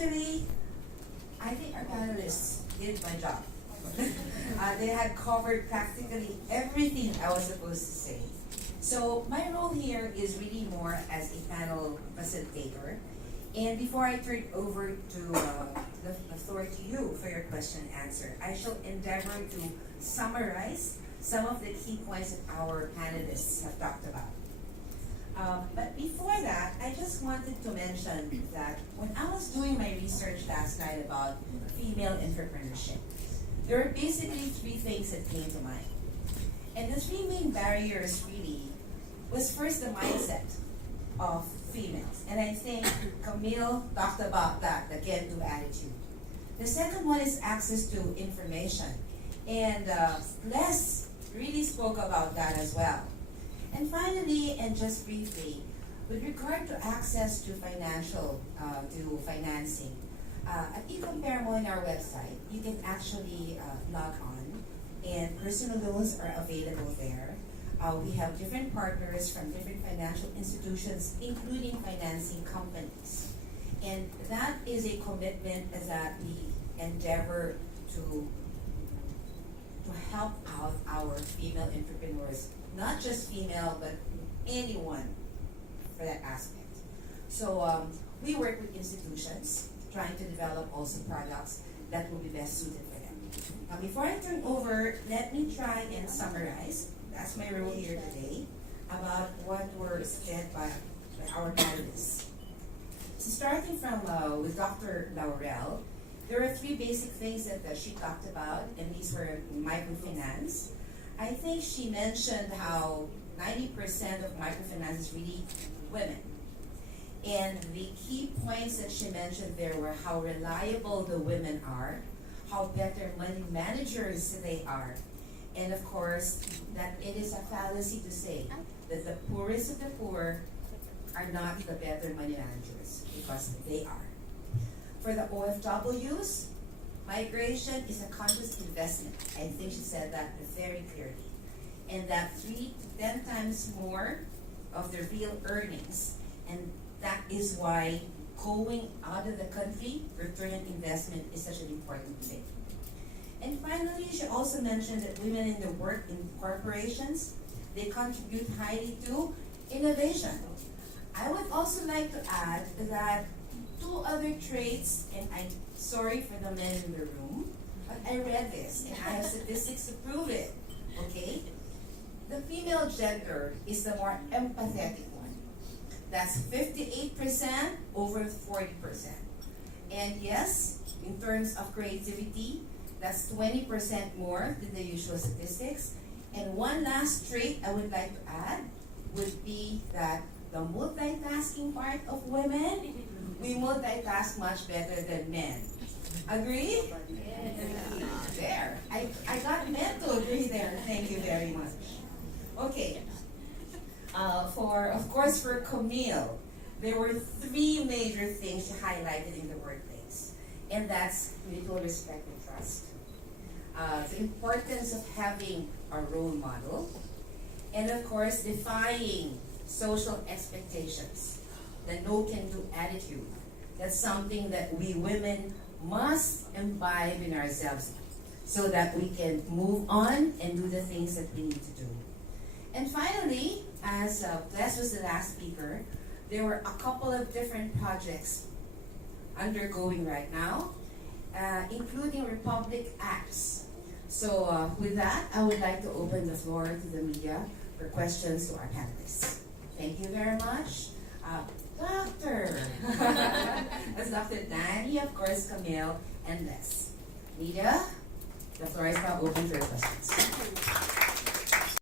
Actually, I think our panelists did my job. They had covered practically everything I was supposed to say. So my role here is really more as a panel facilitator. And before I turn over to the floor to you for your question and answer, I shall endeavor to summarize some of the key points that our panelists have talked about. But before that, I just wanted to mention that when I was doing my research last night about female entrepreneurship, there were basically three things that came to mind. And the three main barriers really was first the mindset of females. And I think Camille talked about that, the can-do attitude. The second one is access to information. And Les really spoke about that as well. And finally, and just briefly, with regard to access to financing, at eCompare mo in our website, you can actually log on, and personal loans are available there. We have different partners from different financial institutions, including financing companies. And that is a commitment that we endeavor to help out our female entrepreneurs, not just female, but anyone for that aspect. So we work with institutions, trying to develop also products that will be best suited for them. Before I turn over, let me try and summarize, that's my role here today, about what were said by our panelists. So starting from with Dr. Laurel, there are three basic things that she talked about, and these were microfinance. I think she mentioned how 90% of microfinance is really women. And the key points that she mentioned there were how reliable the women are, how better money managers they are, and of course, that it is a fallacy to say that the poorest of the poor are not the better money managers, because they are. For the OFWs, migration is a conscious investment. I think she said that very clearly. And that 3 to 10 times more of their real earnings. And that is why going out of the country, return on investment is such an important thing. And finally, she also mentioned that women in the work in corporations, they contribute highly to innovation. I would also like to add that two other traits, and I'm sorry for the men in the room, but I read this and I have statistics to prove it, okay? The female gender is the more empathetic one. That's 58% over 40%. And yes, in terms of creativity, that's 20% more than the usual statistics. And one last trait I would like to add would be that the multitasking part of women, we multitask much better than men. Agree? Yeah. There. I got men to agree there. Thank you very much. Okay. Of course, for Camille, there were three major things she highlighted in the workplace. And that's mutual respect and trust. The importance of having a role model. And of course, defying social expectations. The no-can-do attitude. That's something that we women must imbibe in ourselves so that we can move on and do the things that we need to do. And finally, as Les was the last speaker, there were a couple of different projects undergoing right now, including Republic Acts. So with that, I would like to open the floor to the media for questions to our panelists. Thank you very much. Doctor. That's Dr. Danny, of course, Camille, and Les. Media, the floor is now open for your questions.